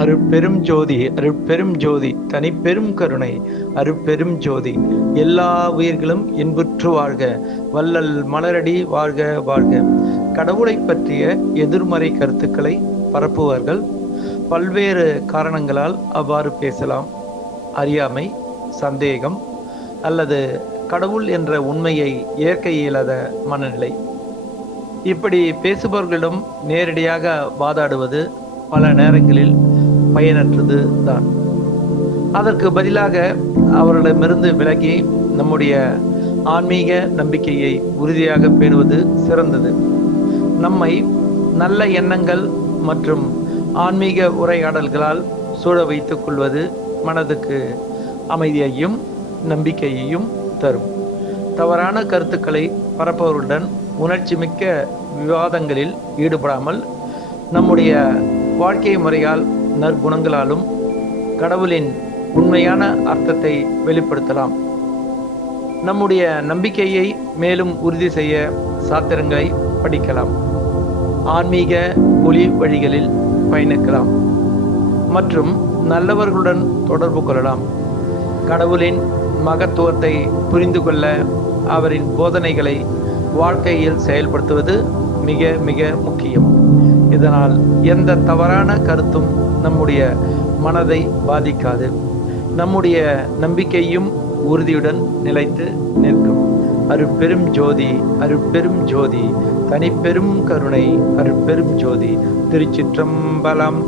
அருட்பெரும் ஜோதி அருட்பெரும் ஜோதி தனிப்பெரும் கருணை அருட்பெரும் ஜோதி. எல்லா உயிர்களும் இன்புற்று வாழ்க வள்ளல் மலரடி வாழ்க வாழ்க. கடவுளை பற்றிய எதிர்மறை கருத்துக்களை பரப்புவார்கள். பல்வேறு காரணங்களால் அவ்வாறு பேசலாம். அறியாமை சந்தேகம் அல்லது கடவுள் என்ற உண்மையை ஏற்க இயலாத மனநிலை. இப்படி பேசுபவர்களிடம் நேரடியாக வாதாடுவது பல நேரங்களில் பயனற்றது தான். அதற்கு பதிலாக அவர்களிடமிருந்து விலகி நம்முடைய ஆன்மீக நம்பிக்கையை உறுதியாக பேணுவது சிறந்தது. நம்மை நல்ல எண்ணங்கள் மற்றும் ஆன்மீக உரையாடல்களால் சூழ வைத்துக் கொள்வது மனதுக்கு அமைதியையும் நம்பிக்கையையும் தரும். தவறான கருத்துக்களை பரப்பவர்களுடன் உணர்ச்சி மிக்க விவாதங்களில் ஈடுபடாமல் நம்முடைய வாழ்க்கை முறையால் நற்குணங்களாலும் கடவுளின் உண்மையான அர்த்தத்தை வெளிப்படுத்தலாம். நம்முடைய நம்பிக்கையை மேலும் உறுதி செய்ய சாத்திரங்களை படிக்கலாம். ஆன்மீக ஒளி வழிகளில் பயணிக்கலாம். மற்றும் நல்லவர்களுடன் தொடர்பு கொள்ளலாம். கடவுளின் மகத்துவத்தை புரிந்து கொள்ள அவரின் போதனைகளை வாழ்க்கையில் செயல்படுத்துவது மிக மிக முக்கியம். இதனால் எந்த தவறான கருத்தும் நம்முடைய மனதை பாதிக்காது. நம்முடைய நம்பிக்கையும் உறுதியுடன் நிலைத்து நிற்கும். அருட்பெரும் ஜோதி அருட்பெரும் ஜோதி தனிப்பெரும் கருணை அருட்பெரும் ஜோதி திருச்சிற்றம்பலம்.